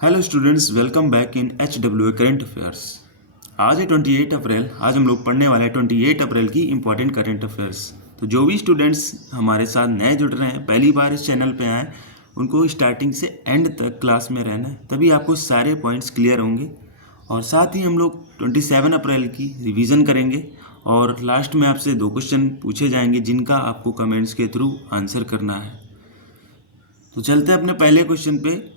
Hello students, welcome back in HWA current affairs. आज है 28 अप्रैल। आज हम लोग पढ़ने वाले हैं 28 अप्रैल की इम्पोर्टेंट करंट अफेयर्स। तो जो भी स्टूडेंट्स हमारे साथ नए जुड़ रहे हैं, पहली बार इस चैनल पे आए, उनको स्टार्टिंग से एंड तक क्लास में रहना है, तभी आपको सारे पॉइंट्स क्लियर होंगे। और साथ ही हम लोग 27 अप्रैल की रिवीजन करेंगे और लास्ट में आपसे 2 क्वेश्चन पूछे जाएंगे जिनका आपको कमेंट्स के थ्रू आंसर करना है। तो चलते हैं अपने पहले क्वेश्चन पे।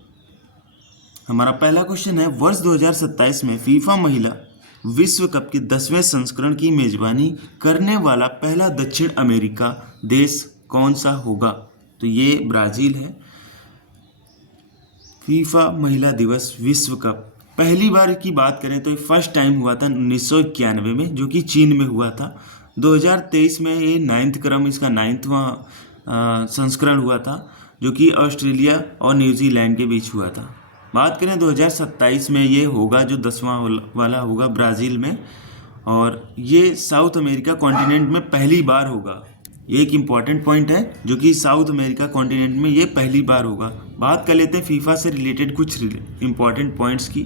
हमारा पहला क्वेश्चन है, वर्ष 2027 में फीफा महिला विश्व कप के 10वें संस्करण की मेजबानी करने वाला पहला दक्षिण अमेरिका देश कौन सा होगा? तो ये ब्राज़ील है। फीफा महिला दिवस विश्व कप पहली बार की बात करें तो फर्स्ट टाइम हुआ था 1991 में, जो कि चीन में हुआ था। 2023 में ये 9th क्रम, इसका 9वां संस्करण हुआ था, जो कि ऑस्ट्रेलिया और न्यूजीलैंड के बीच हुआ था। बात करें 2027 में ये होगा, जो 10वां वाला होगा ब्राज़ील में, और ये साउथ अमेरिका कॉन्टिनेंट में पहली बार होगा। ये एक इम्पॉर्टेंट पॉइंट है, जो कि साउथ अमेरिका कॉन्टिनेंट में ये पहली बार होगा। बात कर लेते हैं फीफा से रिलेटेड कुछ इम्पॉर्टेंट पॉइंट्स की।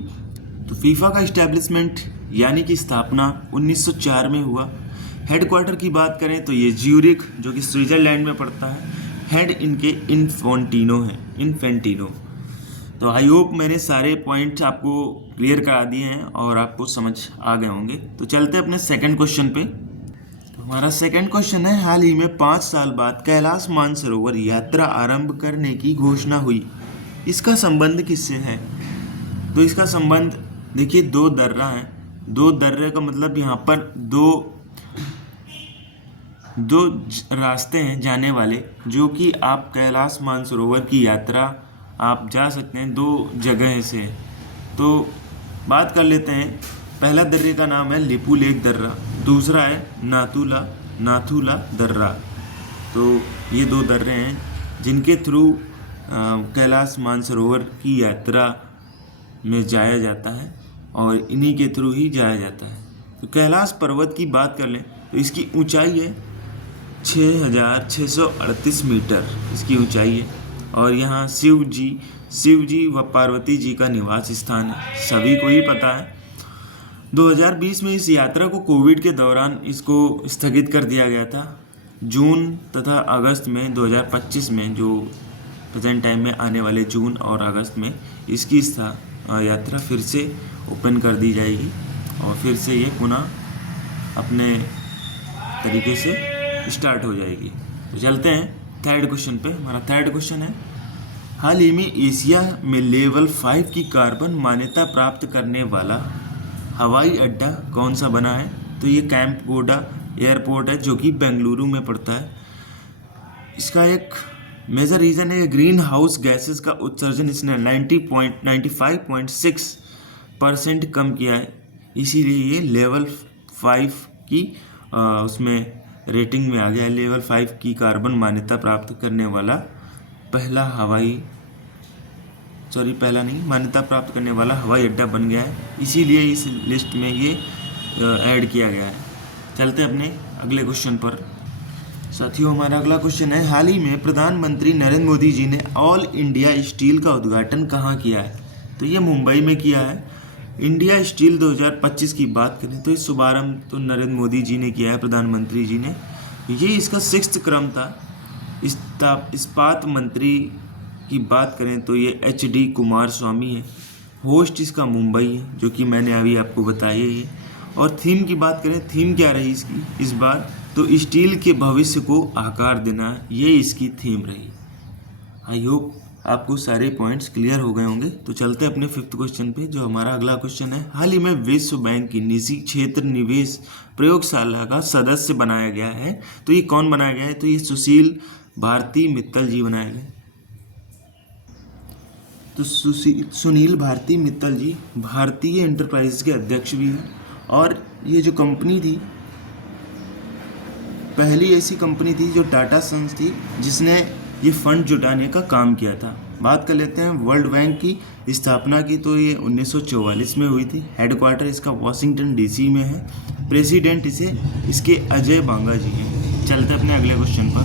तो फीफा का इस्टेब्लिशमेंट यानी कि स्थापना 1904 में हुआ। हेडक्वार्टर की बात करें तो ये ज्यूरिख, जो कि स्विट्ज़रलैंड में पड़ता है। हेड इनके इन्फेंटिनो है, इन्फेंटिनो। तो आई होप मैंने सारे पॉइंट्स आपको क्लियर करा दिए हैं और आपको समझ आ गए होंगे। तो चलते हैं अपने सेकंड क्वेश्चन पे। तो हमारा सेकंड क्वेश्चन है, हाल ही में 5 साल बाद कैलाश मानसरोवर यात्रा आरंभ करने की घोषणा हुई। इसका संबंध किससे है? तो इसका संबंध देखिए, 2 दर्रा हैं। 2 दर्रे का मतलब यहाँ पर दो रास्ते हैं जाने वाले, जो कि आप कैलाश मानसरोवर की यात्रा आप जा सकते हैं 2 जगह से। तो बात कर लेते हैं। पहला दर्रे का नाम है लिपुलेख दर्रा, दूसरा है नाथुला दर्रा। तो ये 2 दर्रे हैं जिनके थ्रू कैलाश मानसरोवर की यात्रा में जाया जाता है, और इन्हीं के थ्रू ही जाया जाता है। तो कैलाश पर्वत की बात कर लें तो इसकी ऊंचाई है 6638 मीटर इसकी ऊंचाई है, और यहाँ शिव जी व पार्वती जी का निवास स्थान है, सभी को ही पता है। 2020 में इस यात्रा को कोविड के दौरान इसको स्थगित कर दिया गया था। जून तथा अगस्त में 2025 में, जो प्रेजेंट टाइम में आने वाले जून और अगस्त में, इसकी यात्रा फिर से ओपन कर दी जाएगी और फिर से ये पुनः अपने तरीके से स्टार्ट हो जाएगी। तो चलते हैं थर्ड क्वेश्चन पे। हमारा थर्ड क्वेश्चन है, हाल ही में एशिया में लेवल 5 की कार्बन मान्यता प्राप्त करने वाला हवाई अड्डा कौन सा बना है? तो ये कैंपगोडा एयरपोर्ट है, जो कि बेंगलुरु में पड़ता है। इसका एक मेजर रीज़न है ग्रीन हाउस गैसेस का उत्सर्जन इसने 95.6% कम किया है, इसीलिए ये लेवल 5 की उसमें रेटिंग में आ गया है। लेवल 5 की कार्बन मान्यता प्राप्त करने वाला मान्यता प्राप्त करने वाला हवाई अड्डा बन गया है, इसीलिए इस लिस्ट में ये ऐड किया गया है। चलते अपने अगले क्वेश्चन पर। साथियों, हमारा अगला क्वेश्चन है, हाल ही में प्रधानमंत्री नरेंद्र मोदी जी ने ऑल इंडिया स्टील का उद्घाटन कहाँ किया है? तो ये मुंबई में किया है। इंडिया स्टील 2025 की बात करें तो इस शुभारंभ तो नरेंद्र मोदी जी ने किया है, प्रधानमंत्री जी ने। ये इसका 6th क्रम था। इस्पात मंत्री की बात करें तो ये HD कुमारस्वामी है। होस्ट इसका मुंबई है, जो कि मैंने अभी आपको बताया ही है। और थीम की बात करें, थीम क्या रही इसकी इस बार? तो स्टील के भविष्य को आकार देना, ये इसकी थीम रही। आई होप आपको सारे पॉइंट्स क्लियर हो गए होंगे। तो चलते हैं अपने 5th क्वेश्चन पे, जो हमारा अगला क्वेश्चन है, हाल ही में विश्व बैंक की निजी क्षेत्र निवेश प्रयोगशाला का सदस्य बनाया गया है। तो ये कौन बनाया गया है? तो ये सुशील भारती मित्तल जी बनाए गए। तो सुनील भारती मित्तल जी भारतीय एंटरप्राइज के अध्यक्ष भी हैं, और ये जो कंपनी थी, पहली ऐसी कंपनी थी जो टाटा सन्स थी, जिसने ये फंड जुटाने का काम किया था। बात कर लेते हैं वर्ल्ड बैंक की स्थापना की, तो ये 1944 में हुई थी। हेडक्वार्टर इसका वाशिंगटन DC में है। प्रेसिडेंट इसके अजय बांगा जी हैं। चलते अपने अगले क्वेश्चन पर।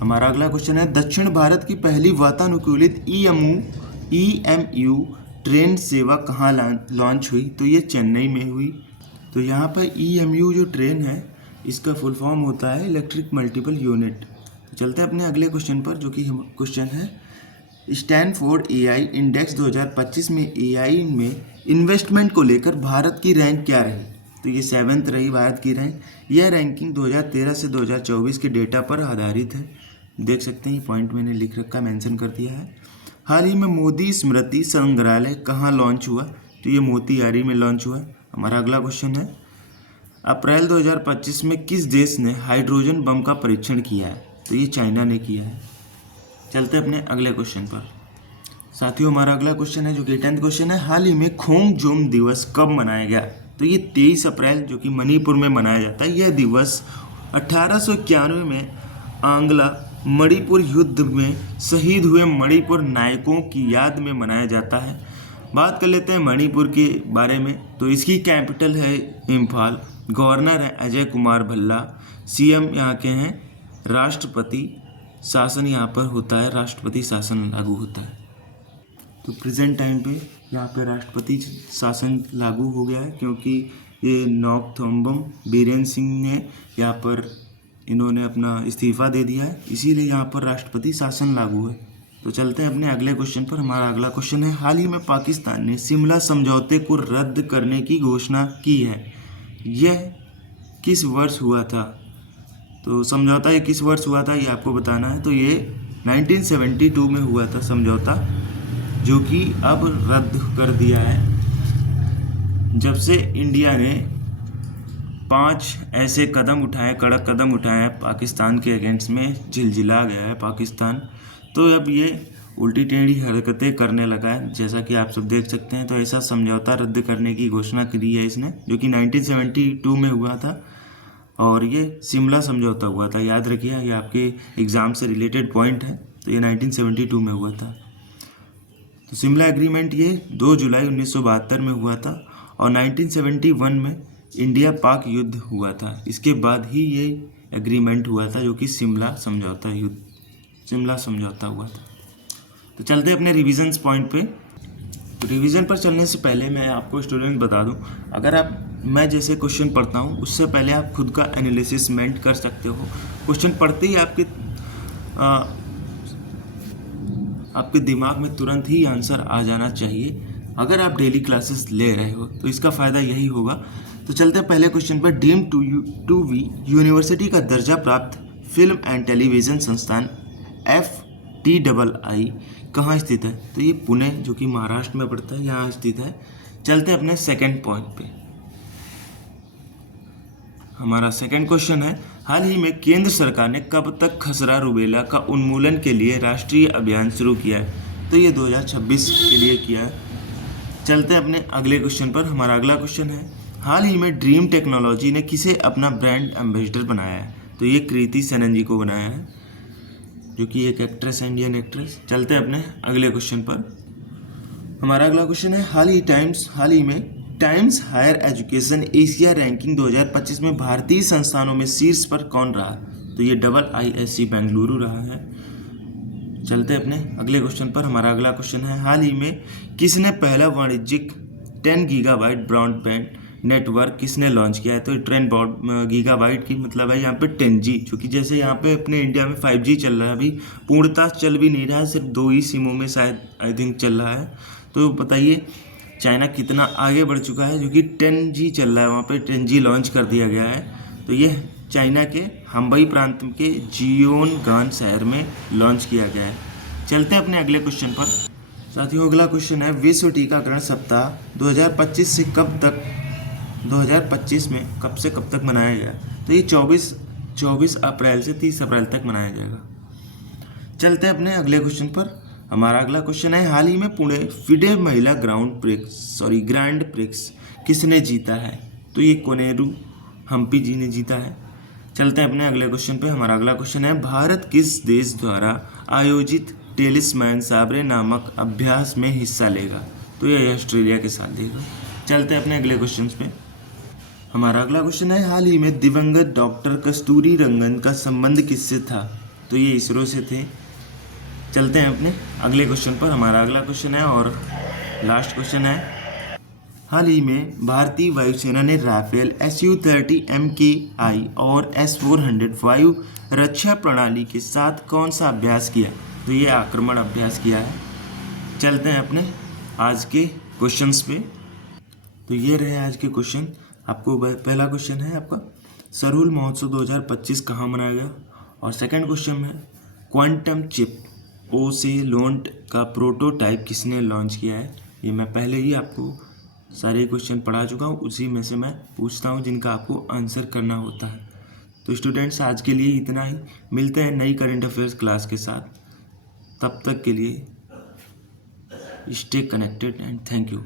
हमारा अगला क्वेश्चन है, दक्षिण भारत की पहली वातानुकूलित EMU ट्रेन सेवा कहाँ लॉन्च हुई? तो ये चेन्नई में हुई। तो यहाँ पर EMU जो ट्रेन है इसका फुल फॉर्म होता है इलेक्ट्रिक मल्टीपल यूनिट। तो चलते हैं अपने अगले क्वेश्चन पर, जो कि क्वेश्चन है स्टैनफोर्ड AI इंडेक्स 2025 में AI में इन्वेस्टमेंट को लेकर भारत की रैंक क्या रही? तो ये 7th रही भारत की रैंक। यह रैंकिंग 2013 से 2024 के डेटा पर आधारित है। देख सकते हैं ये पॉइंट मैंने लिख रखा, मेंशन कर दिया है। हाल ही में मोदी स्मृति संग्रहालय कहाँ लॉन्च हुआ? तो ये मोतीहारी में लॉन्च हुआ। हमारा अगला क्वेश्चन है अप्रैल 2025 में किस देश ने हाइड्रोजन बम का परीक्षण किया है? तो ये चाइना ने किया है। चलते अपने अगले क्वेश्चन पर। साथियों हमारा अगला क्वेश्चन है जो कि 10th क्वेश्चन है, हाल ही में खोंगजोम दिवस कब मनाया गया? तो ये 23 अप्रैल जो कि मणिपुर में मनाया जाता है। यह दिवस 1891 में आंग्ला मणिपुर युद्ध में शहीद हुए मणिपुर नायकों की याद में मनाया जाता है। बात कर लेते हैं मणिपुर के बारे में। तो इसकी कैपिटल है इम्फाल, गवर्नर है अजय कुमार भल्ला, CM यहाँ के हैं, राष्ट्रपति शासन यहाँ पर होता है, राष्ट्रपति शासन लागू होता है। तो प्रेजेंट टाइम पे यहाँ पे राष्ट्रपति शासन लागू हो गया है, क्योंकि ये नौकथोम्बम बीरेन सिंह ने यहाँ पर इन्होंने अपना इस्तीफा दे दिया है, इसीलिए यहाँ पर राष्ट्रपति शासन लागू है। तो चलते हैं अपने अगले क्वेश्चन पर। हमारा अगला क्वेश्चन है हाल ही में पाकिस्तान ने शिमला समझौते को रद्द करने की घोषणा की है, यह किस वर्ष हुआ था? तो समझौता ये किस वर्ष हुआ था ये आपको बताना है। तो ये 1972 में हुआ था समझौता, जो कि अब रद्द कर दिया है जब से इंडिया ने 5 ऐसे कदम उठाए, कड़क कदम उठाए हैं पाकिस्तान के अगेंस्ट में, झिलझिला गया है पाकिस्तान। तो अब ये उल्टी टेढ़ी हरकतें करने लगा है, जैसा कि आप सब देख सकते हैं। तो ऐसा समझौता रद्द करने की घोषणा करी है इसने, जो कि 1972 में हुआ था, और ये शिमला समझौता हुआ था। याद रखिए, ये आपके एग्ज़ाम से रिलेटेड पॉइंट है। तो ये 1972 में हुआ था। तो शिमला एग्रीमेंट ये 2 जुलाई 1972 में हुआ था, और 1971 में इंडिया पाक युद्ध हुआ था। इसके बाद ही ये एग्रीमेंट हुआ था, जो कि शिमला समझौता हुआ था। तो चलते अपने रिविजन्स पॉइंट पे। तो रिवीजन पर चलने से पहले मैं आपको स्टूडेंट बता दूं, अगर मैं जैसे क्वेश्चन पढ़ता हूं उससे पहले आप खुद का एनालिसिसमेंट कर सकते हो। क्वेश्चन पढ़ते ही आपके दिमाग में तुरंत ही आंसर आ जाना चाहिए। अगर आप डेली क्लासेस ले रहे हो तो इसका फ़ायदा यही होगा। तो चलते हैं पहले क्वेश्चन पर। डीम्ड टू बी यूनिवर्सिटी का दर्जा प्राप्त फिल्म एंड टेलीविज़न संस्थान FTII कहाँ स्थित है? तो ये पुणे, जो कि महाराष्ट्र में पड़ता है, यहाँ स्थित है। चलते अपने सेकंड पॉइंट पे। हमारा सेकंड क्वेश्चन है हाल ही में केंद्र सरकार ने कब तक खसरा रुबेला का उन्मूलन के लिए राष्ट्रीय अभियान शुरू किया है? तो ये 2026 के लिए किया है। चलते अपने अगले क्वेश्चन पर। हमारा अगला क्वेश्चन है हाल ही में ड्रीम टेक्नोलॉजी ने किसे अपना ब्रांड एम्बेसडर बनाया है? तो ये कृति सेनन जी को बनाया है, जो कि एक एक्ट्रेस है, इंडियन एक्ट्रेस। चलते हैं अपने अगले क्वेश्चन पर। हमारा अगला क्वेश्चन है हाल ही में Times Higher Education Asia ranking 2025 में भारतीय संस्थानों में शीर्ष पर कौन रहा? तो ये IISc बेंगलुरु रहा है। चलते अपने अगले क्वेश्चन पर। हमारा अगला क्वेश्चन है हाल ही में किसने पहला वाणिज्यिक 10 गीगाबाइट ब्रॉडबैंड नेटवर्क किसने लॉन्च किया है? तो 10 गीगाबाइट की मतलब है यहाँ पे 10G, जो कि जैसे यहाँ पे अपने इंडिया में 5G चल रहा है, अभी पूर्णतः चल भी नहीं रहा है, सिर्फ 2 ही सिमों में शायद आई थिंक चल रहा है। तो बताइए चाइना कितना आगे बढ़ चुका है, जो कि 10G चल रहा है, वहाँ पे 10G लॉन्च कर दिया गया है। तो ये चाइना के हम्बई प्रांत के जियोनगान शहर में लॉन्च किया गया है। चलते हैं अपने अगले क्वेश्चन पर। साथियों अगला क्वेश्चन है विश्व टीकाकरण सप्ताह 2025 से 2025 में कब से कब तक मनाया गया? तो ये 24 अप्रैल से 30 अप्रैल तक मनाया जाएगा। चलते हैं अपने अगले क्वेश्चन पर। हमारा अगला क्वेश्चन है हाल ही में पुणे फिडे महिला ग्रैंड प्रिक्स किसने जीता है? तो ये कोनेरू हम्पी जी ने जीता है। चलते हैं अपने अगले क्वेश्चन पे। हमारा अगला क्वेश्चन है भारत किस देश द्वारा आयोजित टेलिस्मैन साबरे नामक अभ्यास में हिस्सा लेगा? तो ये ऑस्ट्रेलिया के साथ लेगा। चलते हैं अपने अगले क्वेश्चन पे। हमारा अगला क्वेश्चन है हाल ही में दिवंगत डॉक्टर कस्तूरी रंगन का संबंध किससे था? तो ये इसरो से थे। चलते हैं अपने अगले क्वेश्चन पर। हमारा अगला क्वेश्चन है और लास्ट क्वेश्चन है, हाल ही में भारतीय वायुसेना ने राफेल Su-30 MKI और S-400 वायु रक्षा प्रणाली के साथ कौन सा अभ्यास किया? तो ये आक्रमण अभ्यास किया है। चलते हैं अपने आज के क्वेश्चंस पे। तो ये रहे आज के क्वेश्चन। आपको पहला क्वेश्चन है आपका, सरहुल महोत्सव 2025 कहाँ मनाया गया? और सेकंड क्वेश्चन है, क्वांटम चिप ओसेलोंट का प्रोटोटाइप किसने लॉन्च किया है? ये मैं पहले ही आपको सारे क्वेश्चन पढ़ा चुका हूँ, उसी में से मैं पूछता हूँ जिनका आपको आंसर करना होता है। तो स्टूडेंट्स आज के लिए इतना ही, मिलते हैं नई करंट अफेयर्स क्लास के साथ। तब तक के लिए stay connected and thank you.